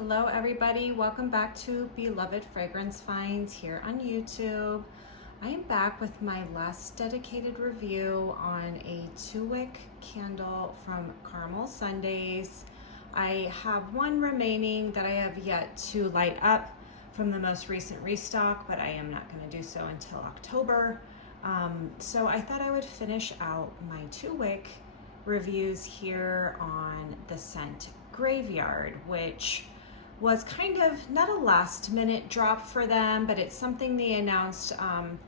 Hello everybody, welcome back to Beloved Fragrance Finds here on YouTube. I am back with my last dedicated review on a 2-wick candle from Caramel Sundays. I have one remaining that I have yet to light up from the most recent restock, but I am not going to do so until October. So I thought I would finish out my 2-wick reviews here on the scent Graveyard, which was kind of not a last minute drop for them, but it's something they announced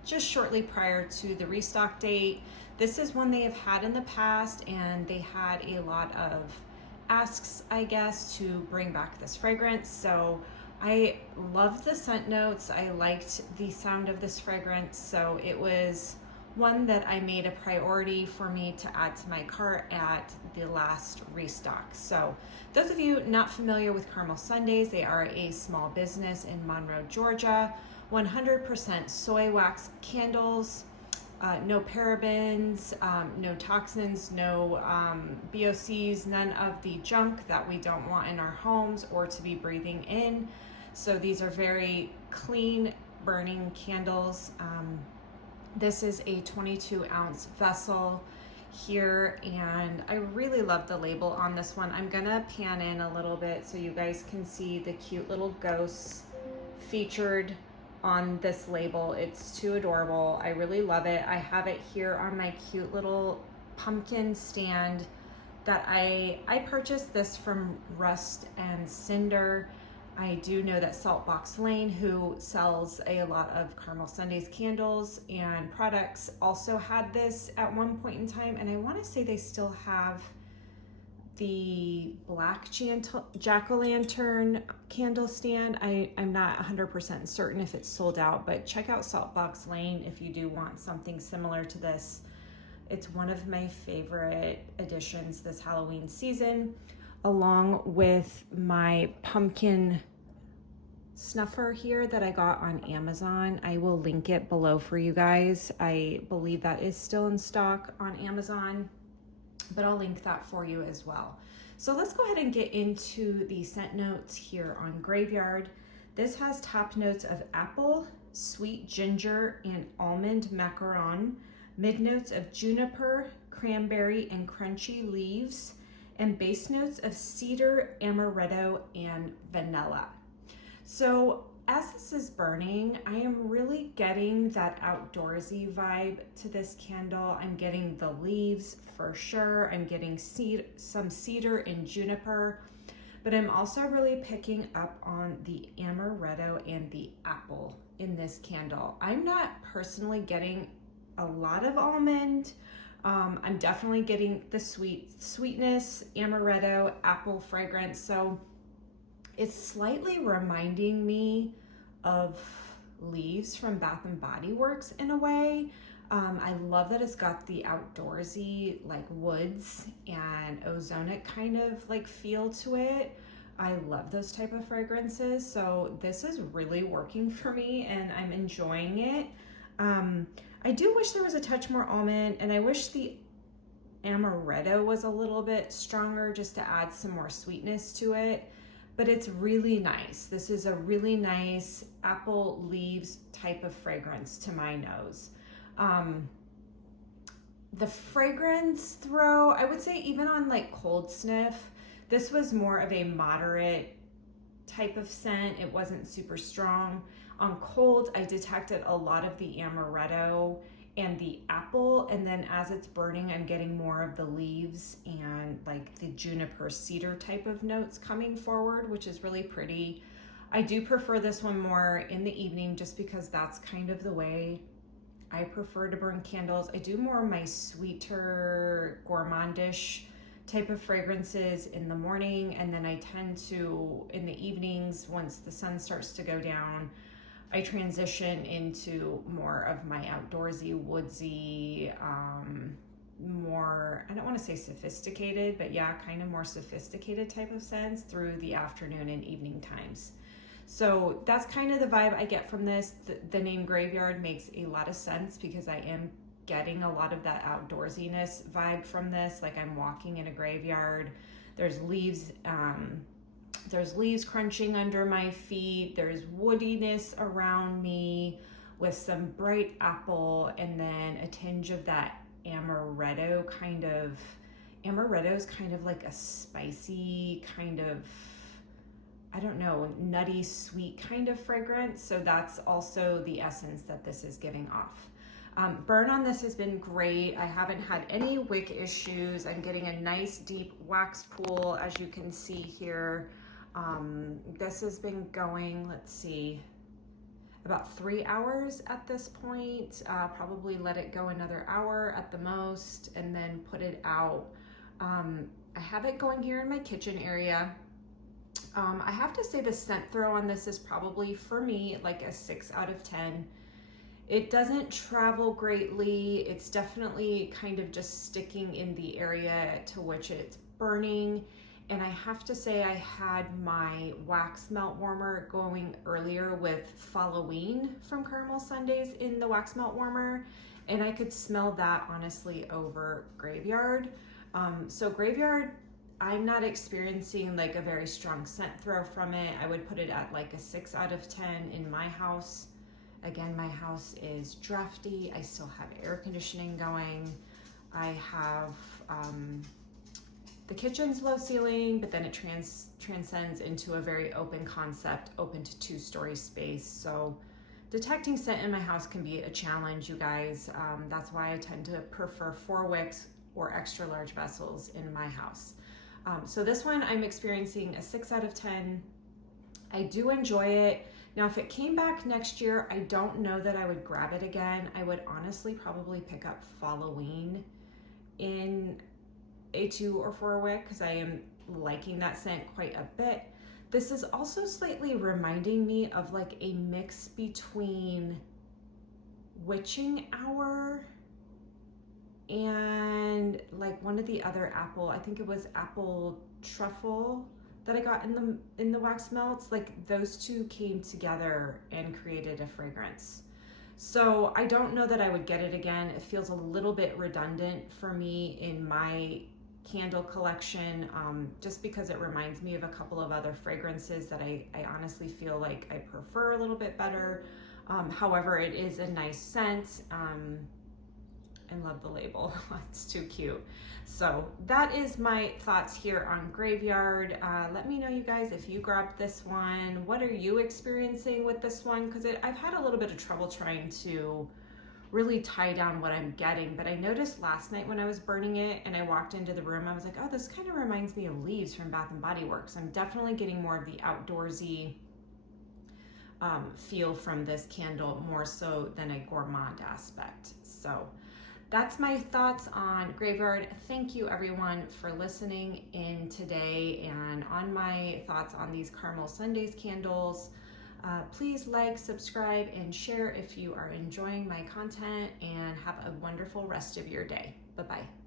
just shortly prior to the restock date. This is one they have had in the past, and they had a lot of asks, I guess, to bring back this fragrance. So I loved the scent notes. I liked the sound of this fragrance. So it was one that I made a priority for me to add to my cart at the last restock. So those of you not familiar with Caramel Sundays, they are a small business in Monroe, Georgia. 100% soy wax candles, no parabens, no toxins, no BOCs, none of the junk that we don't want in our homes or to be breathing in. So these are very clean burning candles. This is a 22-ounce vessel here, and I really love the label on this one. I'm gonna pan in a little bit so you guys can see the cute little ghosts featured on this label. It's too adorable. I really love it. I have it here on my cute little pumpkin stand that I purchased this from Rust and Cinder. I do know that Saltbox Lane, who sells a lot of Caramel Sundays candles and products, also had this at one point in time, and I want to say they still have the black jack-o'-lantern candle stand. I'm not 100% certain if it's sold out, but check out Saltbox Lane if you do want something similar to this. It's one of my favorite additions this Halloween season, along with my pumpkin snuffer here that I got on Amazon. I will link it below for you guys. I believe that is still in stock on Amazon, but I'll link that for you as well. So let's go ahead and get into the scent notes here on Graveyard. This has top notes of apple, sweet ginger, and almond macaron, mid notes of juniper, cranberry, and crunchy leaves, and base notes of cedar, amaretto, and vanilla. So as this is burning, I am really getting that outdoorsy vibe to this candle. I'm getting the leaves for sure. I'm getting some cedar and juniper, but I'm also really picking up on the amaretto and the apple in this candle. I'm not personally getting a lot of almond. I'm definitely getting the sweetness, amaretto, apple fragrance. So it's slightly reminding me of Leaves from Bath and Body Works in a way. I love that it's got the outdoorsy, like woods and ozonic kind of like feel to it. I love those type of fragrances. So this is really working for me and I'm enjoying it. I do wish there was a touch more almond, and I wish the amaretto was a little bit stronger just to add some more sweetness to it, but it's really nice. This is a really nice apple leaves type of fragrance to my nose. The fragrance throw, I would say even on like cold sniff, this was more of a moderate type of scent. It wasn't super strong. On cold, I detected a lot of the amaretto and the apple, and then as it's burning, I'm getting more of the leaves and like the juniper cedar type of notes coming forward, which is really pretty. I do prefer this one more in the evening just because that's kind of the way I prefer to burn candles. I do more of my sweeter, gourmandish type of fragrances in the morning, and then I tend to, in the evenings, once the sun starts to go down, I transition into more of my outdoorsy, woodsy, more, I don't want to say sophisticated, but yeah, kind of more sophisticated type of scents through the afternoon and evening times. So that's kind of the vibe I get from this. The name Graveyard makes a lot of sense because I am getting a lot of that outdoorsiness vibe from this. Like I'm walking in a graveyard. There's leaves There's leaves crunching under my feet. There's woodiness around me with some bright apple, and then a tinge of that amaretto kind of. Amaretto is kind of like a spicy kind of, I don't know, nutty, sweet kind of fragrance. So that's also the essence that this is giving off. Burn on this has been great. I haven't had any wick issues. I'm getting a nice deep wax pool, as you can see here. This has been going, let's see, about 3 hours at this point. Probably let it go another hour at the most, and then put it out. I have it going here in my kitchen area. I have to say the scent throw on this is probably, for me, like a 6 out of 10. It doesn't travel greatly. It's definitely kind of just sticking in the area to which it's burning. And I have to say I had my wax melt warmer going earlier with Halloween from Caramel Sundays in the wax melt warmer. And I could smell that honestly over Graveyard. So Graveyard, I'm not experiencing like a very strong scent throw from it. I would put it at like a 6 out of 10 in my house. Again, my house is drafty. I still have air conditioning going. I have, the kitchen's low ceiling, but then it transcends into a very open concept, open to 2-story space. So detecting scent in my house can be a challenge, you guys. That's why I tend to prefer 4 wicks or extra large vessels in my house. So this one I'm experiencing a 6 out of 10. I do enjoy it. Now, if it came back next year, I don't know that I would grab it again. I would honestly probably pick up Halloween in a 2 or 4 wick because I am liking that scent quite a bit. This is also slightly reminding me of like a mix between Witching Hour and like one of the other apple, I think it was apple truffle that I got in the wax melts. Like those two came together and created a fragrance. So I don't know that I would get it again. It feels a little bit redundant for me in my candle collection, just because it reminds me of a couple of other fragrances that I honestly feel like I prefer a little bit better. However, it is a nice scent. I love the label. It's too cute. So that is my thoughts here on Graveyard. Let me know, you guys, if you grabbed this one. What are you experiencing with this one? Because I've had a little bit of trouble trying to really tie down what I'm getting. But I noticed last night when I was burning it and I walked into the room, I was like, oh, this kind of reminds me of Leaves from Bath & Body Works. I'm definitely getting more of the outdoorsy feel from this candle, more so than a gourmand aspect. So that's my thoughts on Graveyard. Thank you everyone for listening in today and on my thoughts on these Caramel Sundays candles. Please like, subscribe, and share if you are enjoying my content, and have a wonderful rest of your day. Bye-bye.